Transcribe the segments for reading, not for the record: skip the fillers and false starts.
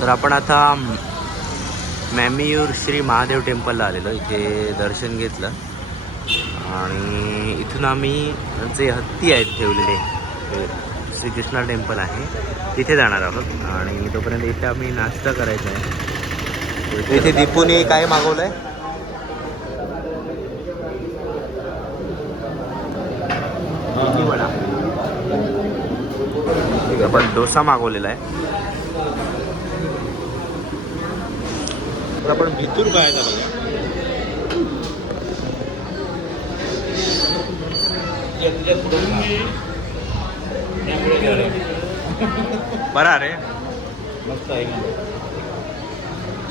तर आपण आता मॅमियूर श्री महादेव टेम्पलला आलेलो, इथे दर्शन घेतलं आणि इथून आम्ही जे हत्ती आहेत ठेवलेले श्रीकृष्णा टेम्पल आहे तिथे जाणार आहोत आणि तोपर्यंत इथे आम्ही नाश्ता करायचा आहे. इथे दीपूने काय मागवलं आहे? वडा. आपण डोसा मागवलेला आहे. आपण भितूर काय झालं बरा रे, मस्त आहे.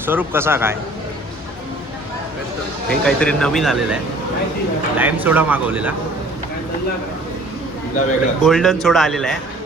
स्वरूप कसा काय? हे काहीतरी नवीन आलेलं आहे. लाईम सोडा मागवलेला, गोल्डन सोडा आलेला आहे.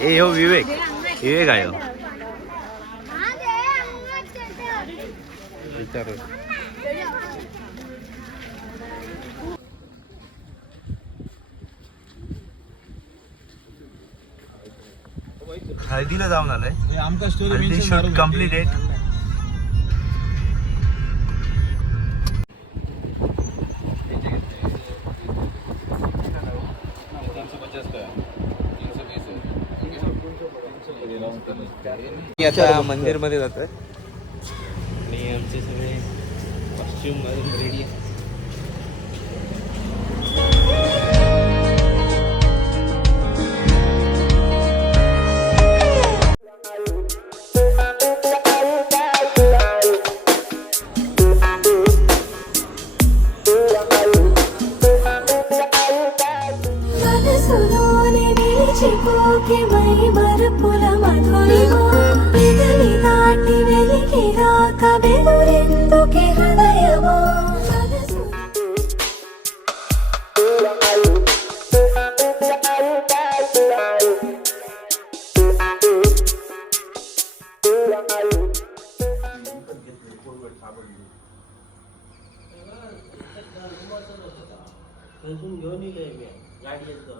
ए हो विवेक, विवेक आहे हो. हळदीला जाऊन आलाय. आमका स्टोरी हल्दी शूट कम्प्लीटेड. आता मंदिर मध्ये जातोय आणि आमचे सगळे कॉस्ट्युम रेडी आहे.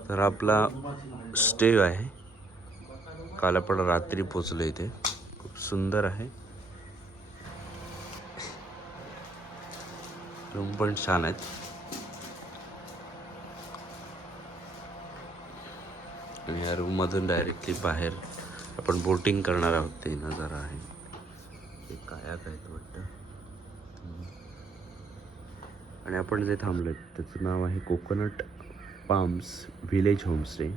तर आपला स्टे आहे. काल आपण रात्री पोचलो इथे. खूप सुंदर आहे. रूम पण छान आहेत. आणि या रूम मधून डायरेक्टली बाहेर आपण बोटिंग करणार आहोत. ते नजारा आहे. हे कायाक आहेत वाटतं. आणि आपण जे थांबलोय त्याचं नाव आहे कोकोनट पाम्स व्हिलेज होमस्टे.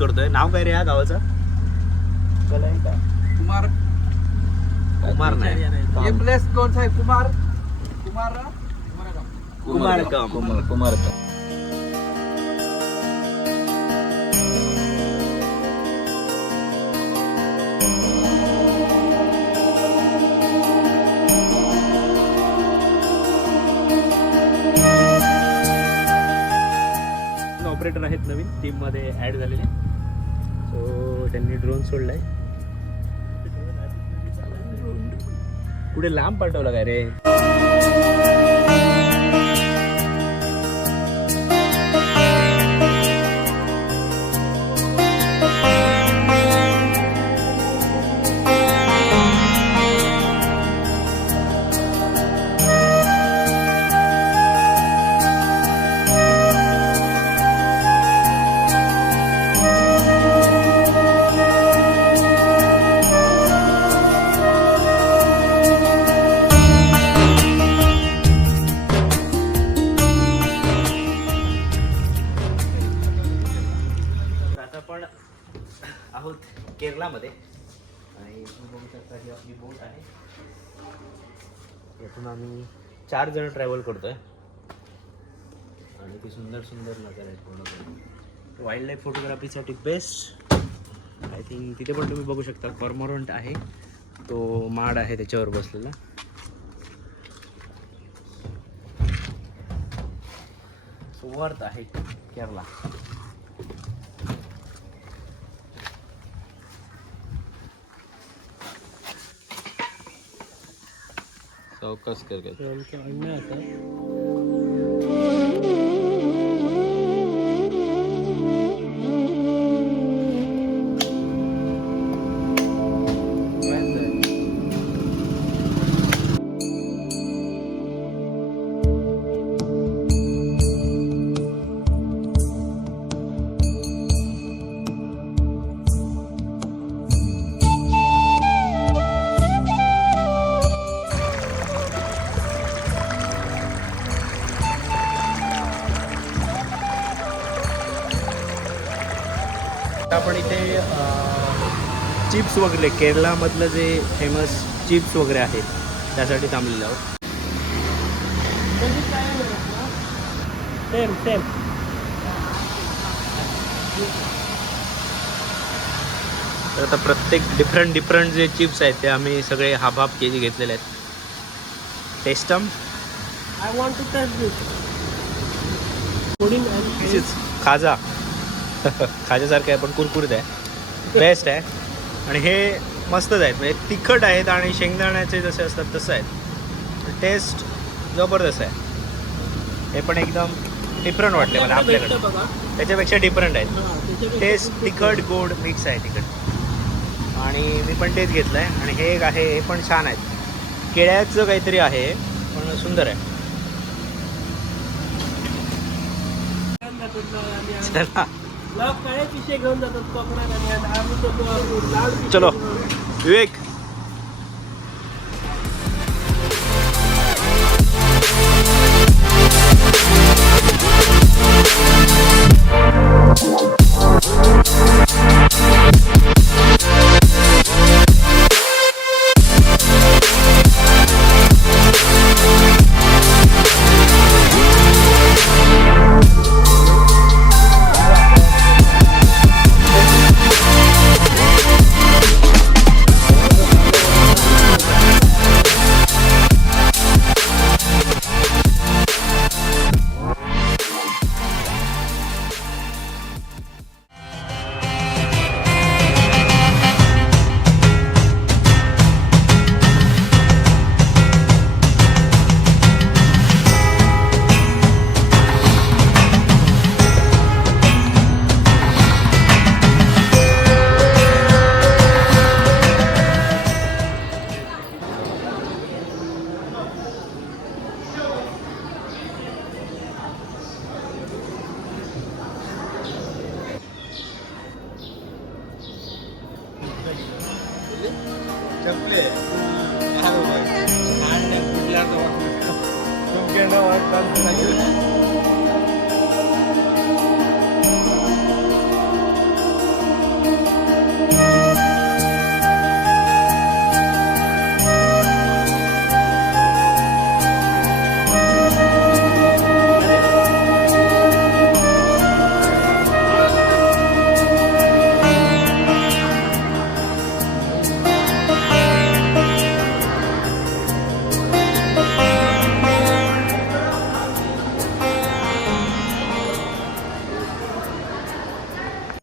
करतोय. नाव काय रे या गावाचं? कुमार. कुमार नाही. ये प्लेस कौन सा है? कुमार कुमार ऑपरेटर आहेत नवीन टीममध्ये ॲड झालेले. सो त्यांनी ड्रोन सोडलाय. पुढे लांब पाठवला काय रे? आहोत केरलामध्ये आणि तुम्ही बघू शकता ही आपली बोट आहे. यातून आम्ही 4 जण ट्रॅव्हल करतोय आणि ती सुंदर सुंदर नजर आहेत पूर्णपणे. वाईल्ड लाईफ फोटोग्राफीसाठी बेस्ट. आय थिंक तिथे पण तुम्ही बघू शकता कॉर्मोरंट आहे तो माड आहे त्याच्यावर बसलेला. वर्थ आहे केरला. चौकस करके आपण इथे चिप्स वगैरे केरळमधलं जे फेमस चिप्स वगैरे आहेत त्यासाठी थांबलेलो आहोत. तर आता प्रत्येक डिफरंट जे चिप्स आहेत ते आम्ही सगळे हाफ केजी घेतलेले आहेत. टेस्टम I want to test this. Pudding and खाजा खाजासारखं आहे पण कुरकुरीत आहे. बेस्ट आहे. आणि हे मस्तच आहेत म्हणजे तिखट आहेत आणि शेंगदाण्याचे जसे असतात तसं आहे. टेस्ट जबरदस्त आहे. हे पण एकदम डिफरंट वाटले मला आपल्याकडे. त्याच्यापेक्षा डिफरंट आहेत. टेस्ट तिखट गोड मिक्स आहे तिखट. आणि मी पण तेच घेतलं आहे. आणि हे एक आहे हे पण छान आहेत. केळ्याचं काहीतरी आहे पण सुंदर आहे. चला घेऊन जातात कोकणात आणि आम्ही तो लाडू चलो विवेक. चपले तुमच्या